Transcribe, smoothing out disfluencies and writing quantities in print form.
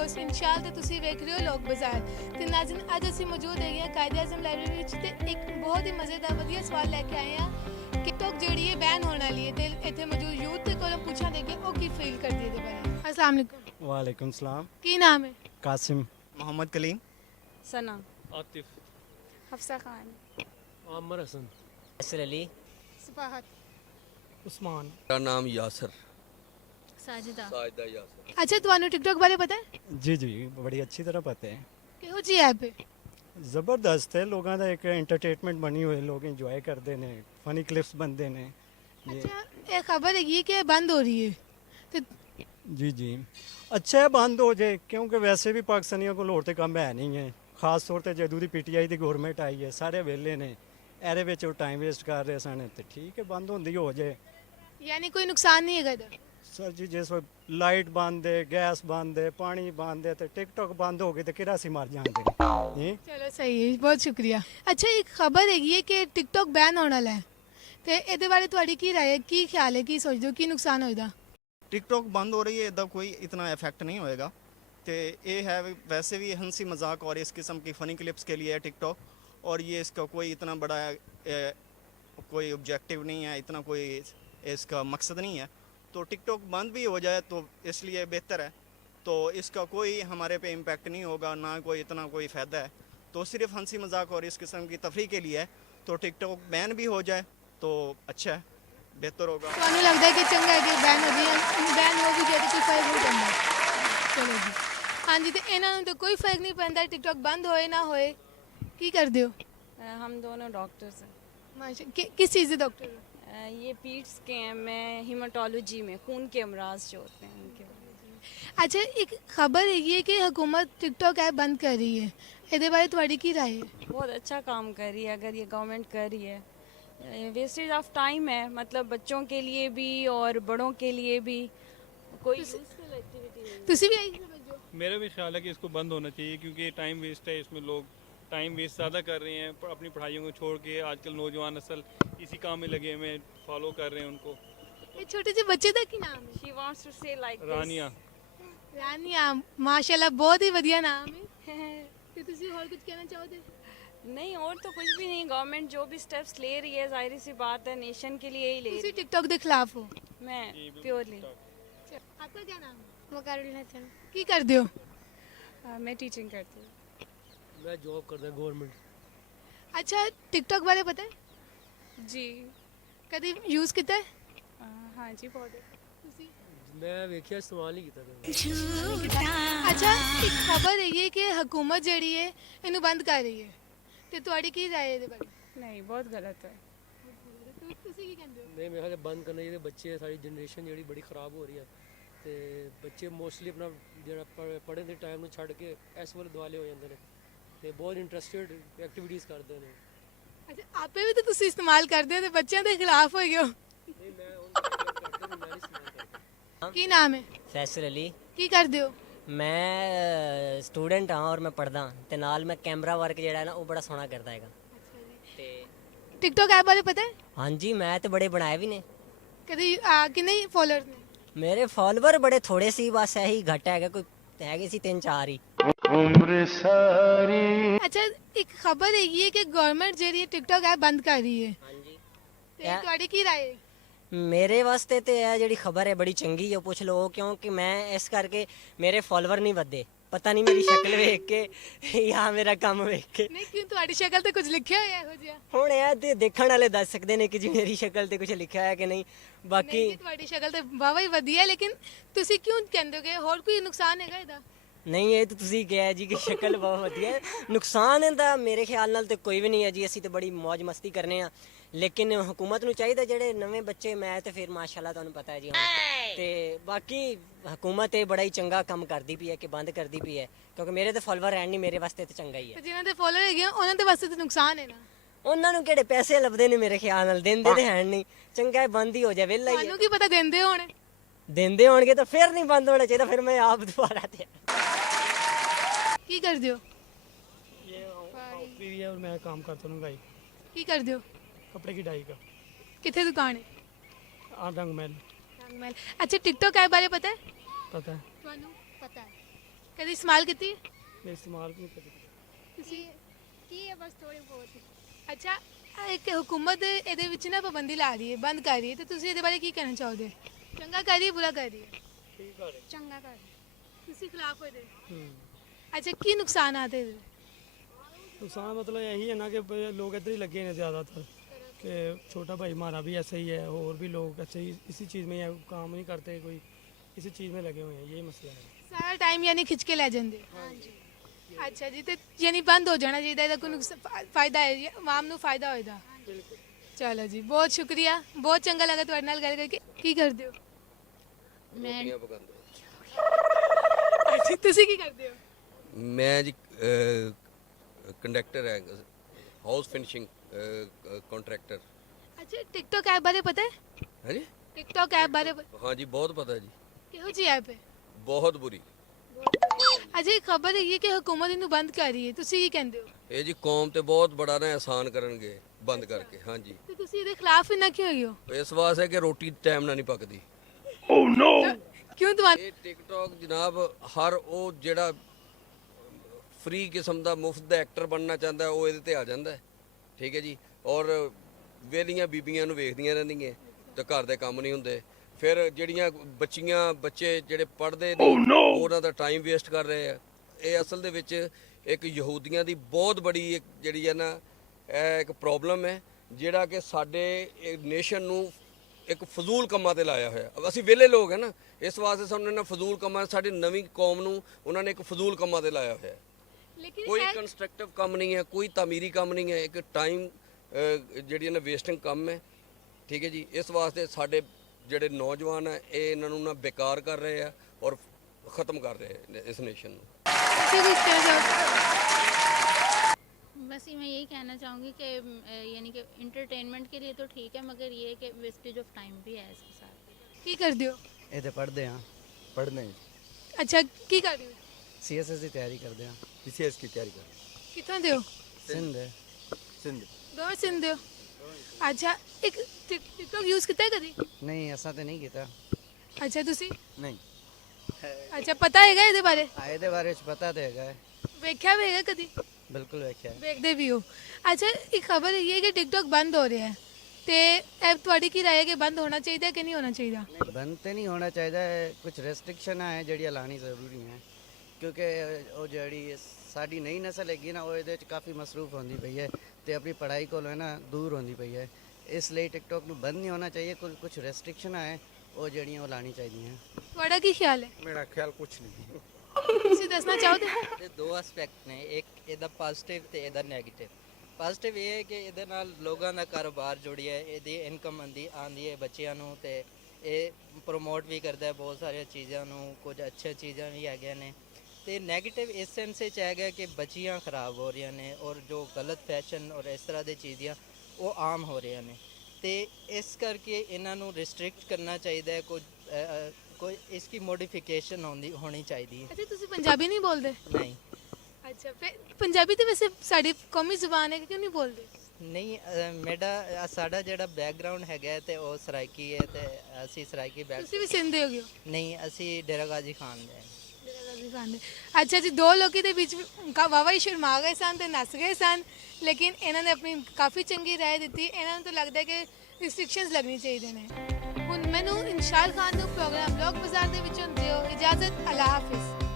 Host ਇੰਸ਼ਾਲ ਤੇ ਤੁਸੀਂ ਵੇਖ ਰਹੇ ਹੋ ਲੋਕ ਬਾਜ਼ਾਰ ਤੇ ਨਾਜ਼ਰੀਨ ਅੱਜ ਅਸੀਂ ਮੌਜੂਦ ਹੈਗੇ ਹਾਂ ਕਾਇਦ-ਏ-ਆਜ਼ਮ ਲਾਇਬ੍ਰੇਰੀ ਵਿੱਚ ਤੇ ਇੱਕ ਬਹੁਤ ਹੀ ਮਜ਼ੇਦਾਰ ਵਧੀਆ ਸਵਾਲ ਲੈ ਕੇ ਆਏ ਹਾਂ ਟਿਕਟੌਕ ਜਿਹੜੀ ਹੈ ਬੈਨ ਹੋਣ ਵਾਲੀ ਹੈ ਤੇ ਇੱਥੇ ਮੌਜੂਦ ਯੂਥ ਦੇ ਕੋਲੋਂ ਪੁੱਛਾਂਗੇ ਕਿ ਉਹ ਕੀ ਫੀਲ ਕਰਦੀ ਹੈ ਇਹਦੇ ਬਾਰੇ। अस्सलाम वालेकुम। वालेकुम सलाम। ਕੀ ਨਾਮ ਹੈ? कासिम। मोहम्मद कलीम। सना, आतिफ, हफ्सा खान, आमर हसन, असर अली, सफाहत, उस्मान। मेरा नाम यासर साजिदा। साजिदा यासर। ਅੱਛਾ ਤੁਹਾਨੂੰ ਟਿਕਟੌਕ ਬਾਰੇ ਪਤਾ ਹੈ? जी जी बड़ी अच्छी तरह पता है। ਕਿਹੋ ਜੀ ਐਪ ਹੈ? ਜ਼ਬਰਦਸਤ ਹੈ, ਲੋਕਾਂ ਦਾ ਇੱਕ ਐਂਟਰਟੇਨਮੈਂਟ ਬਣੀ ਹੋਈ, ਲੋਕ ਇੰਜੋਏ ਕਰਦੇ ਨੇ, ਫਨੀ ਕਲਿੱਪਸ ਬਣਦੇ ਨੇ। ਅੱਛਾ ਇਹ ਖਬਰ ਹੈਗੀ ਹੈ ਕਿ ਇਹ ਬੰਦ ਹੋ ਰਹੀ ਹੈ ਤੇ जी जी अच्छा है बंद हो जाए, क्योंकि वैसे भी पाकिस्तानियों को होर ते काम है नहीं है, खास तौर ते जदों दी पीटीआई दी गवर्नमेंट आई है सारे वेले ने ਇਹਦੇ ਵਿੱਚ ਉਹ ਟਾਈਮ ਵੇਸਟ ਕਰ ਰਹੇ ਸਨ ਤੇ ਠੀਕ ਹੈ ਬੰਦ ਹੁੰਦੀ ਹੋ ਜਾਏ। ਯਾਨੀ ਕੋਈ ਨੁਕਸਾਨ ਨਹੀਂ ਹੈਗਾ ਇਹਦਾ? ਸਰ ਜੀ ਜਿਸ ਵੇਲੇ ਲਾਈਟ ਬੰਦ ਹੈ, ਗੈਸ ਬੰਦ ਹੈ, ਪਾਣੀ ਬੰਦ ਹੈ ਤੇ ਟਿਕਟੌਕ ਬੰਦ ਹੋ ਗਈ ਤੇ ਕਿਹੜਾ ਅਸੀਂ ਮਰ ਜਾਂਦੇ ਜੀ। ਚਲੋ ਸਹੀ ਹੈ, ਬਹੁਤ ਸ਼ੁਕਰੀਆ। ਅੱਛਾ ਇੱਕ ਖਬਰ ਹੈਗੀ ਹੈ ਕਿ ਟਿਕਟੌਕ ਬੈਨ ਹੋਣ ਵਾਲਾ ਹੈ ਤੇ ਇਹਦੇ ਬਾਰੇ ਤੁਹਾਡੀ ਕੀ ਰਾਏ ਹੈ, ਕੀ ਖਿਆਲ ਹੈ, ਕੀ ਸੋਚਦੇ ਹੋ, ਕੀ ਨੁਕਸਾਨ ਹੋਏਗਾ? टिकटॉक बंद हो रही है, इदा कोई इतना इफेक्ट नहीं होएगा। तो ये है वैसे भी हंसी मजाक और इस किस्म की फ़नी क्लिप्स के लिए है टिकटॉक, और ये इसका कोई इतना बड़ा कोई ऑब्जेक्टिव नहीं है, इतना कोई इसका मकसद नहीं है। तो टिकटॉक बंद भी हो जाए तो इसलिए बेहतर है, तो इसका कोई हमारे पे इम्पेक्ट नहीं होगा, ना कोई इतना कोई फ़ायदा है। तो सिर्फ हंसी मजाक और इस किस्म की तफरी के लिए है, तो टिकटॉक बैन भी हो जाए तो अच्छा है, बेहतर होगा। ਤੁਹਾਨੂੰ ਲੱਗਦਾ ਹੈ ਕਿ ਚੰਗਾ ਹੈ ਕਿ ਬੈਨ ਹੋ ਜਾਏ? ਬੈਨ ਹੋ ਵੀ ਜਾਏ ਤਾਂ ਕੋਈ ਫਰਕ ਨਹੀਂ ਪੈਂਦਾ। ਚਲੋ ਜੀ ਹਾਂਜੀ, ਤੇ ਇਹਨਾਂ ਨੂੰ ਤਾਂ ਕੋਈ ਫਰਕ ਨਹੀਂ ਪੈਂਦਾ ਟਿਕਟੌਕ ਬੰਦ ਹੋਏ ਨਾ ਹੋਏ। ਕੀ ਕਰਦੇ ਹੋ? हम दोनों डॉक्टर्स हैं। माशा किस चीज़ के डॉक्टर हो? ये पीट्स के हैं, मैं हीमाटोलॉजी में खून के अमराज जो होते हैं उनके बारे में। अच्छा एक खबर हैगी है कि हुकूमत टिकटॉक ऐप बंद कर रही है, ਇਹਦੇ ਬਾਰੇ ਤੁਹਾਡੀ ਕੀ ਰਾਏ ਹੈ? बहुत अच्छा काम कर रही है अगर ये गवर्नमेंट कर रही है। वेस्टेज ऑफ टाइम है, मतलब बच्चों के लिए भी और बड़ों के लिए भी कोई यूजफुल एक्टिविटी नहीं। ਤੁਸੀਂ ਵੀ ਆਈ ਸਮਝੋ? मेरा भी ख्याल है कि इसको बंद होना चाहिए क्योंकि टाइम वेस्ट है, इसमें लोग टाइम वेस्ट ज़्यादा कर रहे हैं, अपनी पढ़ाइयों को छोड़ के आजकल नौजवान नस्ल इसी काम में लगे हुए हैं, फॉलो कर रहे हैं उनको। ਇਹ ਛੋਟੇ ਜਿਹੇ ਬੱਚੇ ਦਾ ਕੀ ਨਾਮ ਹੈ? She wants to say like रानिया, ਰਾਨੀਆ, ਮਾਸ਼ਾਅੱਲਾ ਬਹੁਤ ਹੀ ਵਧੀਆ ਨਾਮ ਹੈ। ਤੇ ਤੁਸੀਂ ਹੋਰ ਕੁਝ ਕਹਿਣਾ ਚਾਹੋਗੇ? नहीं और तो कुछ भी नहीं, गवर्नमेंट जो भी स्टेप्स ले रही है जाहिर सी बात है नेशन के लिए ही ले ਤੁਸੀਂ रही ਟਿਕਟੌਕ ਦੇ ਖਿਲਾਫ ਹੋ? है। मैं प्योरली आपका क्या नाम है? मकारुल हसन। ਕੀ ਕਰਦੇ ਹੋ? मैं टीचिंग करती हूँ। मैं जॉब करता गवर्नमेंट। ਅੱਛਾ ਟਿਕਟੌਕ ਬਾਰੇ ਪਤਾ ਹੈ? जी ਕਦੀ ਯੂਜ਼ ਕੀਤਾ ਹੈ? हाँ जी बहुत। ਤੁਸੀਂ? मैं वेखिया इस्तेमाल ही किया। ਅੱਛਾ ਇੱਕ ਖਬਰ ਹੈਗੀ ਹੈ ਕਿ ਹਕੂਮਤ ਜਿਹੜੀ ਹੈ ਇਹਨੂੰ ਬੰਦ ਕਰ ਰਹੀ ਹੈ ਤੇ ਤੁਹਾਡੀ ਕੀ ਰਾਏ ਹੈ ਇਹਦੇ ਬਾਰੇ? नहीं बहुत गलत है। ਤੁਸੀਂ ਕੀ ਕਹਿੰਦੇ ਹੋ? नहीं मेरे ख्याल बंद करना चाहिए। बच्चे सारी जनरेशन जी बड़ी खराब हो रही है तो बच्चे मोस्टली अपना जो पढ़े के टाइम छड़ के इस वाले दुआले हो जाते हैं तो बहुत इंटरस्टिड एक्टिविटीज़ करते हैं। ਅੱਛਾ ਆਪੇ ਵੀ ਤਾਂ ਤੁਸੀਂ ਇਸਤੇਮਾਲ ਕਰਦੇ ਹੋ ਤੇ ਬੱਚਿਆਂ ਦੇ ਖਿਲਾਫ ਹੋਏ ਹੋ। नहीं मैं करता मैं नहीं इस्तेमाल करता। ਕੀ ਨਾਮ ਹੈ? फैसल अली। ਕੀ ਕਰਦੇ ਹੋ? मैं स्टूडेंट हाँ और मैं पढ़दा ते नाल मैं कैमरा वर्क जेड़ा है ना वो बड़ा सोहना करदा हैगा ते ਟਿਕਟੌਕ ਐਪ ਬਾਰੇ ਪਤਾ ਹੈ? हाँ जी मैं तो बड़े बनाए भी ने। ਕਦੀ ਕਿੰਨੇ ਫੋਲੋਅਰਸ ਨੇ? मेरे फॉलोवर बड़े थोड़े सी बस यही घट है कोई हैगे सी 3-4 ही। ਅੱਛਾ ਇੱਕ ਖਬਰ ਹੈਗੀ ਹੈ ਕਿ ਗਵਰਨਮੈਂਟ ਜਿਹੜੀ ਟਿਕਟੌਕ ਐਪ ਬੰਦ ਕਰ ਰਹੀ ਹੈ हाँ जी ਤੇ ਤੁਹਾਡੀ ਕੀ ਰਾਏ ਹੈ? मेरे वास्ते तो यह जी खबर है बड़ी चंगी है, पूछ लो क्योंकि मैं इस करके मेरे फॉलोवर नहीं बदे, पता नहीं मेरी शक्ल वेख के या मेरा काम वेख के। ਨਹੀਂ ਕਿਉਂ ਤੁਹਾਡੀ ਸ਼ਕਲ ਤੇ ਕੁਝ ਲਿਖਿਆ ਹੋਇਆ ਇਹੋ ਜਿਹਾ? ਹੁਣ ਇਹ ਤੇ ਦੇਖਣ ਵਾਲੇ ਦੱਸ ਸਕਦੇ ਨੇ ਕਿ ਜੀ ਮੇਰੀ ਸ਼ਕਲ ਤੇ ਕੁਝ ਲਿਖਿਆ ਹੈ ਕਿ ਨਹੀਂ। ਬਾਕੀ ਨਹੀਂ ਤੁਹਾਡੀ ਸ਼ਕਲ ਤੇ ਵਾਵਾ ਹੀ ਵਧੀਆ ਹੈ, ਲੇਕਿਨ ਤੁਸੀਂ ਕਿਉਂ ਕਹਿੰਦੇ ਹੋ ਕਿ ਹੋਰ ਕੋਈ ਨੁਕਸਾਨ ਹੈਗਾ ਇਹਦਾ? ਨਹੀਂ ਇਹ ਤਾਂ ਤੁਸੀਂ ਕਿਹਾ ਜੀ ਕਿ ਸ਼ਕਲ ਬਹੁਤ ਵਧੀਆ ਹੈ, ਨੁਕਸਾਨ ਇਹਦਾ ਮੇਰੇ ਖਿਆਲ ਨਾਲ ਤੇ ਕੋਈ ਵੀ ਨਹੀਂ ਹੈ ਜੀ। ਅਸੀਂ ਤੇ ਬੜੀ ਮौज ਮਸਤੀ ਕਰਨੇ ਆ, ਲੇਕਿਨ ਹਕੂਮਤ ਨੂੰ ਚਾਹੀਦਾ ਜਿਹੜੇ ਨਵੇਂ ਬੱਚੇ, ਮੈਂ ਤੇ ਫਿਰ ਮਾਸ਼ਾਅੱਲਾ ਤੁਹਾਨੂੰ ਪਤਾ ਹੈ ਜੀ ਹੁਣ ਤੇ ਬਾਕੀ ਹਕੂਮਤ ਇਹ ਬੜਾ ਹੀ ਚੰਗਾ ਕੰਮ ਕਰਦੀ ਪਈ ਹੈ ਕਿ ਬੰਦ ਕਰਦੀ ਪਈ ਹੈ, ਕਿਉਂਕਿ ਮੇਰੇ ਤੇ ਫਾਲੋਅਰ ਹੈ ਨਹੀਂ, ਮੇਰੇ ਵਾਸਤੇ ਤੇ ਚੰਗਾ ਹੀ ਹੈ। ਤੇ ਜਿਨ੍ਹਾਂ ਦੇ ਫੋਲੋਅਰ ਹੈਗੇ ਆ, ਉਹਨਾਂ ਦੇ ਵਾਸਤੇ ਤਾਂ ਨੁਕਸਾਨ ਹੈ ਨਾ। ਉਹਨਾਂ ਨੂੰ ਕਿਹੜੇ ਪੈਸੇ ਲੱਭਦੇ ਨੇ ਮੇਰੇ ਖਿਆਲ ਨਾਲ, ਦਿੰਦੇ ਤੇ ਹੈ ਨਹੀਂ। ਚੰਗਾ ਹੈ ਬੰਦ ਹੀ ਹੋ ਜਾਵੇ, ਵਿਹਲਾ ਹੀ ਹੈ। ਤੁਹਾਨੂੰ ਕੀ ਪਤਾ ਦਿੰਦੇ ਹੋਣੇ? ਦਿੰਦੇ ਹੋਣਗੇ ਤਾਂ ਫਿਰ ਨਹੀਂ ਬੰਦ ਹੋਣਾ ਚਾਹੀਦਾ, ਫਿਰ ਮੈਂ ਆਪ ਦੁਬਾਰਾ ਤੇ ਕੀ ਕਰਦੇ ਹੋ? भी है और मैं काम करता हूँ भाई, ਕੀ ਕਰਦੇ ਹੋ? कपड़े की डाई का ਕਿੱਥੇ ਦੁਕਾਨ ਹੈ? रंग महल। ਰੰਗਮਹਿਲ। ਅੱਛਾ ਟਿਕਟੌਕ ਐਪ ਬਾਰੇ ਪਤਾ ਹੈ? पता है। ਤੁਹਾਨੂੰ पता है। ਕਦੀ ਇਸਤੇਮਾਲ ਕੀਤੀ मैं इस्तेमाल नहीं करती। ਤੁਸੀਂ ਕੀ ਹੈ ਬਸ ਥੋੜੀ ਬਹੁਤ ਅੱਛਾ ਇੱਕ ਹੁਕੂਮਤ ਇਹਦੇ ਵਿੱਚ ਨਾ ਪਾਬੰਦੀ ਲਾ ਰਹੀ ਹੈ ਬੰਦ ਕਰ ਰਹੀ ਹੈ ਤੇ ਤੁਸੀਂ ਇਹਦੇ ਬਾਰੇ ਕੀ ਕਹਿਣਾ ਚਾਹੋਗੇ ਚੰਗਾ ਕਰ ਰਹੀ ਹੈ ਬੁਰਾ ਕਰ ਰਹੀ ਹੈ ਚੰਗਾ ਕਰ ਰਹੀ ਹੈ ਤੁਸੀਂ ਖਿਲਾਫ ਹੋ ਇਹਦੇ ਅੱਛਾ ਕੀ ਨੁਕਸਾਨ ਆਤੇ ਇਹਦੇ नुकसान मतलब यही है ना कि लोग इधर ही लगे हैं ज़्यादातर कि छोटा भाई हमारा भी ऐसा ही है और भी लोग ऐसे ही इसी चीज़ में ही काम नहीं करते कोई इसी चीज़ में लगे हुए हैं यही मसला है। ਸਾਰਾ ਟਾਈਮ ਯਾਨੀ ਖਿੱਚ ਕੇ ਲੈ ਜਾਂਦੇ ਹਾਂਜੀ ਅੱਛਾ ਜੀ ਤੇ ਯਾਨੀ ਬੰਦ ਹੋ ਜਾਣਾ ਚਾਹੀਦਾ ਇਹਦਾ ਕੋਈ ਫਾਇਦਾ ਹੈ ਜੀ ਆਵਾਮ ਨੂੰ ਫਾਇਦਾ ਹੋਏਗਾ ਚਲੋ ਜੀ ਬਹੁਤ ਸ਼ੁਕਰੀਆ ਬਹੁਤ ਚੰਗਾ ਲੱਗਾ ਤੁਹਾਡੇ ਨਾਲ ਗੱਲ ਕਰਕੇ ਕੀ ਕਰਦੇ ਹੋ ਮੈਂ ਅੱਛਾ ਤੁਸੀਂ ਕੀ ਕਰਦੇ ਹੋ ਮੈਂ ਜੀ ਕੰਡਕਟਰ ਹੈ ਹਾਊਸ ਫਿਨਿਸ਼ਿੰਗ ਕੰਟਰੈਕਟਰ ਅੱਛਾ ਟਿਕਟੌਕ ਐਪ ਬਾਰੇ ਪਤਾ ਹੈ ਹੈ ਜੀ ਟਿਕਟੌਕ ਐਪ ਬਾਰੇ ਹਾਂ ਜੀ ਬਹੁਤ ਪਤਾ ਜੀ ਕਿਹੋ ਜੀ ਐਪ ਹੈ ਬਹੁਤ ਬੁਰੀ ਅਜੇ ਖਬਰ ਹੈ ਕਿ ਹਕੂਮਤ ਇਹਨੂੰ ਬੰਦ ਕਰ ਰਹੀ ਹੈ ਤੁਸੀਂ ਕੀ ਕਹਿੰਦੇ ਹੋ ਇਹ ਜੀ ਕੌਮ ਤੇ ਬਹੁਤ ਬੜਾ ਨਾ ਆਸਾਨ ਕਰਨਗੇ ਬੰਦ ਕਰਕੇ ਹਾਂ ਜੀ ਤੇ ਤੁਸੀਂ ਇਹਦੇ ਖਿਲਾਫ ਇੰਨਾ ਕਿਉਂ ਹੈਗੇ ਹੋ ਇਸ ਵਾਸਤੇ ਕਿ ਰੋਟੀ ਟਾਈਮ ਨਾਲ ਨਹੀਂ ਪੱਕਦੀ ਕਿਉਂ ਤੁਹਾਨੂੰ ਇਹ ਟਿਕਟੌਕ ਜਨਾਬ ਹਰ ਉਹ ਜਿਹੜਾ ਫ੍ਰੀ ਕਿਸਮ ਦਾ ਮੁਫਤ ਦਾ ਐਕਟਰ ਬਣਨਾ ਚਾਹੁੰਦਾ ਉਹ ਇਹਦੇ ਤੇ ਆ ਜਾਂਦਾ ਹੈ। ਠੀਕ ਹੈ ਜੀ ਔਰ ਵੇਲੀਆਂ ਬੀਬੀਆਂ ਨੂੰ ਵੇਖਦੀਆਂ ਰਹਿੰਦੀਆਂ ਤੇ ਘਰ ਦੇ ਕੰਮ ਨਹੀਂ ਹੁੰਦੇ ਫਿਰ ਜਿਹੜੀਆਂ ਬੱਚੇ ਜਿਹੜੇ ਪੜ੍ਹਦੇ ਨੇ ਉਹਨਾਂ ਦਾ ਟਾਈਮ ਵੇਸਟ ਕਰ ਰਹੇ ਆ ਇਹ ਅਸਲ ਦੇ ਵਿੱਚ ਇੱਕ ਯਹੂਦੀਆਂ ਦੀ ਬਹੁਤ ਬੜੀ ਇੱਕ ਜਿਹੜੀ ਹੈ ਨਾ ਇਹ ਇੱਕ ਪ੍ਰੋਬਲਮ ਹੈ ਜਿਹੜਾ ਕਿ ਸਾਡੇ ਨੇਸ਼ਨ ਨੂੰ ਇੱਕ ਫਜ਼ੂਲ ਕੰਮਾਂ ਤੇ ਲਾਇਆ ਹੋਇਆ ਅਸੀਂ ਵਿਹਲੇ ਲੋਕ ਹੈ ਨਾ ਇਸ ਵਾਸਤੇ ਸਾਨੂੰ ਇਹਨਾਂ ਫਜ਼ੂਲ ਕੰਮਾਂ ਸਾਡੀ ਨਵੀਂ ਕੌਮ ਨੂੰ ਉਹਨਾਂ ਨੇ ਇੱਕ ਫਜ਼ੂਲ ਕੰਮਾਂ ਤੇ ਲਾਇਆ ਹੋਇਆ ਲੇਕਿਨ ਕੋਈ ਕੰਸਟਰਕਟਿਵ ਕੰਮ ਨਹੀਂ ਹੈ ਕੋਈ ਤਾਮੀਰੀ ਕੰਮ ਨਹੀਂ ਹੈ ਇੱਕ ਟਾਈਮ ਜਿਹੜੀ ਹੈ ਨਾ ਵੇਸਟਿੰਗ ਕੰਮ ਹੈ ਠੀਕ ਹੈ ਜੀ ਇਸ ਵਾਸਤੇ ਸਾਡੇ ਜਿਹੜੇ ਨੌਜਵਾਨ ਹੈ ਇਹ ਇਹਨਾਂ ਨੂੰ ਨਾ ਬੇਕਾਰ ਕਰ ਰਹੇ ਆ ਔਰ ਖਤਮ ਕਰ ਰਹੇ ਨੇ ਇਸ ਨੇਸ਼ਨ ਨੂੰ ਤੁਸੀਂ ਕੁਝ ਕਹਿਣਾ ਚਾਹੋਗੇ बस मैं यही कहना चाहूँगी कि यानी कि इंटरटेनमेंट के लिए तो ठीक है मगर ये है कि वेस्टेज ऑफ टाइम भी है इसके साथ ਕੀ ਕਰਦੇ ਹੋ ਇਹ ਤੇ ਪੜ੍ਹਦੇ ਆ ਪੜ੍ਹਨੇ ਅੱਛਾ ਕੀ ਕਰਦੇ ਹੋ ਸੀਐਸਐਸ ਦੀ ਤਿਆਰੀ ਕਰਦੇ ਆ पीसीएस की तैयारी कर ਕਿੱਥੋਂ ਦੇ ਹੋ ਸਿੰਧ सिंध ਦੋਵੇਂ ਸਿੰਧ ਦੇ ਹੋ ਅੱਛਾ ਇੱਕ ਟਿਕਟੌਕ ਯੂਜ਼ ਕੀਤਾ ਹੈ ਕਦੀ ਨਹੀਂ ਅਸਾਂ ਤੇ ਨਹੀਂ ਕੀਤਾ ਅੱਛਾ ਤੁਸੀਂ नहीं ਅੱਛਾ ਪਤਾ ਹੈਗਾ ਇਹਦੇ ਬਾਰੇ ਇਹਦੇ ਬਾਰੇ ਚ ਪਤਾ ਤੇ ਹੈਗਾ ਹੈ। ਵੇਖਿਆ ਵੀ ਹੈਗਾ ਕਦੀ ਬਿਲਕੁਲ ਵੇਖਿਆ ਹੈ। ਵੇਖਦੇ ਵੀ ਹੋ ਅੱਛਾ ਇੱਕ ਖਬਰ ਇਹ ਹੈ ਕਿ ਟਿਕਟੌਕ ਬੰਦ ਹੋ ਰਿਹਾ ਹੈ ਤੇ ਇਹ ਤੁਹਾਡੀ ਕੀ ਰਾਏ ਹੈ ਕਿ ਬੰਦ ਹੋਣਾ ਚਾਹੀਦਾ ਹੈ ਕਿ ਨਹੀਂ ਹੋਣਾ ਚਾਹੀਦਾ ਬੰਦ ਤੇ ਨਹੀਂ ਹੋਣਾ ਚਾਹੀਦਾ ਹੈ ਕੁਝ ਰੈਸਟ੍ਰਿਕਸ਼ਨਾਂ ਹੈ ਜਿਹੜੀਆਂ ਲਾਣੀ ਜ਼ਰੂਰੀ ਹੈ ਕਿਉਂਕਿ ਉਹ ਜਿਹੜੀ ਸਾਡੀ ਨਈ ਨਸਲ ਹੈਗੀ ਨਾ ਉਹ ਇਹਦੇ ਚ ਕਾਫੀ ਮਸਰੂਫ ਹੁੰਦੀ ਪਈ ਹੈ ਤੇ ਆਪਣੀ ਪੜ੍ਹਾਈ ਕੋਲੋਂ ਹੈ ਨਾ ਦੂਰ ਹੁੰਦੀ ਪਈ ਹੈ ਇਸ ਲਈ ਟਿਕਟੌਕ ਨੂੰ ਬੰਦ ਨਹੀਂ ਹੋਣਾ ਚਾਹੀਏ ਕੁਝ ਰੈਸਟ੍ਰਿਕਸ਼ਨਾਂ ਹੈ ਉਹ ਜਿਹੜੀਆਂ ਉਹ ਲਾਣੀ ਚਾਹੀਦੀਆਂ ਤੁਹਾਡਾ ਕੀ ਖਿਆਲ ਹੈ मेरा ख्याल कुछ नहीं ਤੁਸੀਂ ਦੱਸਣਾ ਚਾਹੋਗੇ ਇਹ ਦੋ ਐਸਪੈਕਟ ਨੇ ਇੱਕ ਇਹਦਾ ਪੋਜ਼ਿਟਿਵ ਤੇ ਇਹਦਾ ਨੈਗੇਟਿਵ ਪੋਜ਼ਿਟਿਵ ਇਹ ਹੈ ਕਿ ਇਹਦੇ ਨਾਲ ਲੋਕਾਂ ਦਾ ਕਾਰੋਬਾਰ ਜੁੜਿਆ ਹੈ ਇਹਦੀ ਇਨਕਮ ਆਉਂਦੀ ਹੈ ਬੱਚਿਆਂ ਨੂੰ ਤੇ ਇਹ ਪ੍ਰੋਮੋਟ ਵੀ ਕਰਦਾ ਹੈ ਬਹੁਤ ਸਾਰੀਆਂ ਚੀਜ਼ਾਂ ਨੂੰ ਕੁਝ ਅੱਛੀਆਂ ਚੀਜ਼ਾਂ ਵੀ ਹੈਗੀਆਂ ਨੇ ਤੇ ਨੈਗੇਟਿਵ ਇਸ ਸੈਂਸ ਵਿੱਚ ਹੈਗਾ ਕਿ ਬੱਚੀਆਂ ਖਰਾਬ ਹੋ ਰਹੀਆਂ ਨੇ ਔਰ ਜੋ ਗਲਤ ਫੈਸ਼ਨ ਔਰ ਇਸ ਤਰ੍ਹਾਂ ਦੇ ਚੀਜ਼ਾਂ ਉਹ ਆਮ ਹੋ ਰਹੀਆਂ ਨੇ ਤੇ ਇਸ ਕਰਕੇ ਇਹਨਾਂ ਨੂੰ ਰਿਸਟ੍ਰਿਕਟ ਕਰਨਾ ਚਾਹੀਦਾ ਹੈ ਕੋਈ ਇਸ ਦੀ ਮੋਡੀਫਿਕੇਸ਼ਨ ਹੋਣੀ ਚਾਹੀਦੀ ਹੈ ਅੱਛਾ ਤੁਸੀਂ ਪੰਜਾਬੀ ਨਹੀਂ ਬੋਲਦੇ ਨਹੀਂ ਅੱਛਾ ਫਿਰ ਪੰਜਾਬੀ ਤੇ ਵੈਸੇ ਸਾਡੀ ਕੌਮੀ ਜ਼ੁਬਾਨ ਹੈ ਕਿਉਂ ਨਹੀਂ ਬੋਲਦੇ ਨਹੀਂ ਸਾਡਾ ਜਿਹੜਾ ਬੈਕਗ੍ਰਾਉਂਡ ਹੈਗਾ ਤੇ ਉਹ ਸਰਾਇਕੀ ਹੈ ਤੇ ਅਸੀਂ ਸਰਾਇਕੀ ਤੁਸੀਂ ਵੀ ਸਿੰਧੇ ਹੋ ਗਏ ਹੋ ਨਹੀਂ ਅਸੀਂ ਡੇਰਾ ਗਾਜ਼ੀ ਖਾਨ ਦੇ ਅੱਛਾ ਜੀ ਦੋ ਲੋਕੀ ਦੇ ਵਿੱਚ ਵਾਵਾ ਹੀ ਸ਼ਰਮਾ ਗਏ ਸਨ ਤੇ ਨੱਸ ਗਏ ਸਨ ਲੇਕਿਨ ਇਹਨਾਂ ਨੇ ਆਪਣੀ ਕਾਫੀ ਚੰਗੀ ਰਾਏ ਦਿੱਤੀ ਇਹਨਾਂ ਨੂੰ ਤਾਂ ਲੱਗਦਾ ਕਿ ਰਿਸਟ੍ਰਿਕਸ਼ਨਸ ਲੱਗਣੀ ਚਾਹੀਦੇ ਨੇ ਹੁਣ ਮੈਨੂੰ ਇਨਸ਼ਾਲ ਖਾਨ ਨੂੰ ਪ੍ਰੋਗਰਾਮ ਲੋਕ ਬਾਜ਼ਾਰ ਦੇ ਵਿੱਚੋਂ ਦਿਓ ਇਜਾਜ਼ਤ ਅੱਲਾ ਹਾਫਿਜ਼